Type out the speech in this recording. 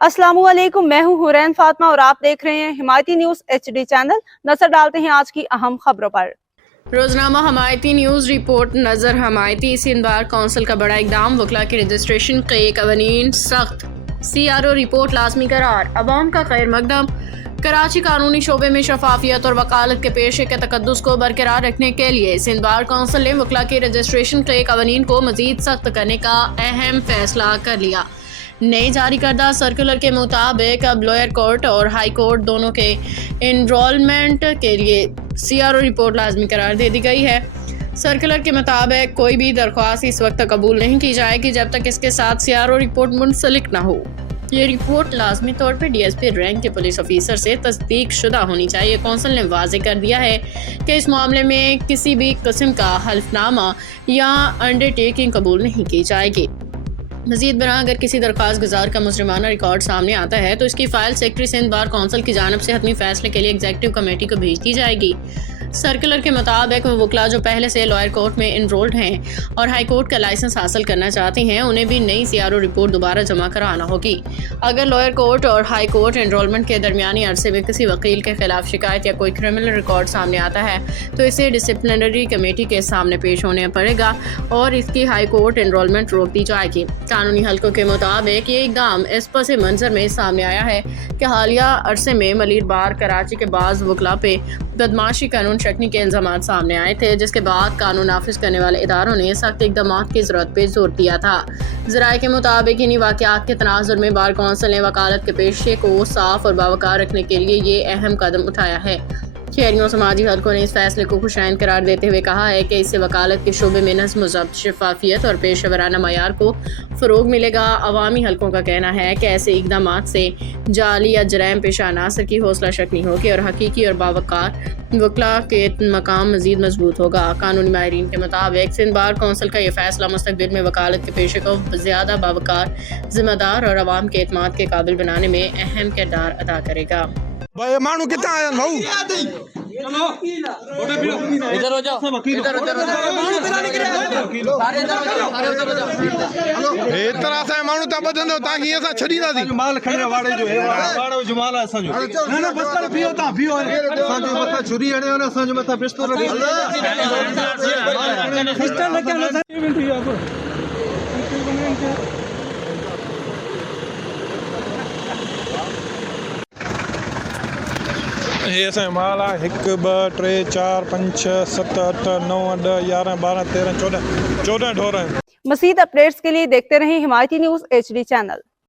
अस्सलामुअलैकुम, मैं हूं हुरैन फातिमा और आप देख रहे हैं हिमायती न्यूज HD चैनल। नजर डालते हैं आज की अहम खबरों पर। रोजनामा हमायती न्यूज रिपोर्ट नजर। हमायती सिंध बार कौंसिल का बड़ा इकदाम, वकला के रजिस्ट्रेशन के कवानीन सख्त, CRO रिपोर्ट लाजमी करार, अवाम का खैर मकदम। कराची कानूनी शोबे में शफाफियत और वकालत के पेशे के तकद्दुस को बरकरार रखने के लिए सिंध बार कौंसिल ने वकला के रजिस्ट्रेशन के कवानीन को मजीद सख्त करने का अहम फैसला कर लिया। नई जारी करदा सर्कुलर के मुताबिक अब लोअर कोर्ट और हाई कोर्ट दोनों के इनरोलमेंट के लिए CRO रिपोर्ट लाजमी करार दे दी गई है। सर्कुलर के मुताबिक कोई भी दरख्वास्त इस वक्त कबूल नहीं की जाएगी जब तक इसके साथ CRO रिपोर्ट मुंसलिक न हो। ये रिपोर्ट लाजमी तौर पर DSP रैंक के पुलिस ऑफिसर से तस्दीक शुदा होनी चाहिए। कौंसिल ने वाज़ेह कर दिया है कि इस मामले में किसी भी किस्म का हल्फनामा या अंडरटेकिंग कबूल नहीं की जाएगी। मज़ीद बरा अगर किसी दरख्वास्त गुजार का मुजरिमाना रिकॉर्ड सामने आता है तो इसकी file secretary Sindh bar council की जानिब से हतमी फैसले के लिए एग्जीक्यूटिव कमेटी को भेज दी जाएगी। सर्कुलर के मुताबिक वकला जो पहले से लोअर कोर्ट में इनरोल्ड हैं और हाई कोर्ट का लाइसेंस हासिल करना चाहते हैं उन्हें भी नई CRO रिपोर्ट दोबारा जमा कराना होगी। अगर लोअर कोर्ट और हाई कोर्ट इनरोलमेंट के दरमियानी अरसे में किसी वकील के खिलाफ शिकायत या कोई क्रिमिनल रिकॉर्ड सामने आता है तो इसे डिसिप्लिनरी कमेटी के सामने पेश होने पड़ेगा और इसकी हाई कोर्ट इनरोलमेंट रोक दी जाएगी। कानूनी हल्कों के मुताबिक ये इकदाम इस पस मंजर में सामने आया है कि हालिया अरसे में मलिर बार कराची के बाज़ वकला पे बदमाशी कानून शक्नी के इल्ज़ामात सामने आए थे, जिसके बाद कानून नाफिज करने वाले इदारों ने सख्त इक़दाम की ज़रूरत पर जोर दिया था। ज़राए के मुताबिक इन्हीं वाक़यात के तनाजुर में बार कौंसिल ने वकालत के पेशे को साफ और बावकार रखने के लिए ये अहम कदम उठाया है। शहरियों समाजी हल्कों ने इस फैसले को खुशाइन करार देते हुए कहा है कि इससे वकालत के शोबे में नज़्म ज़ब्त, शफाफियत और पेशेवराना मयार को फ़रोग मिलेगा। अवामी हल्कों का कहना है कि ऐसे इक़दाम से जाली या जराइम पेशा अनासर की हौसला शक्नी होगी और हकीकी और बावकार वकला के मकाम मज़ीद मजबूत होगा। कानूनी माहिरीन के मुताबिक सिंध बार कौंसिल का यह फैसला मुस्तक़बिल में वकालत के पेशे को ज़्यादा बावकार, ज़िम्मेदार और अवाम के एतमाद के काबिल बनाने में अहम किरदार अदा करेगा। भाई मानू कितना आया भाऊ इधर हो जाओ, इधर तरह से मानू ता बदंदो ताकि ऐसा छड़ीदा थी माल खड़े वाड़े जो है वाड़ो जो माल है असांजो ना बस कर पियो ता पियो असांजो मथा छुरी हणे और असांजो मथा बिस्तर सिस्टम लगे ना ये असांजो माल आहे 1 2 3 4 5 6 7 8 9 10 11 12 13 14 14 ढोर हैं। मज़ीद अपडेट्स के लिए देखते रहें हिमायती न्यूज HD चैनल।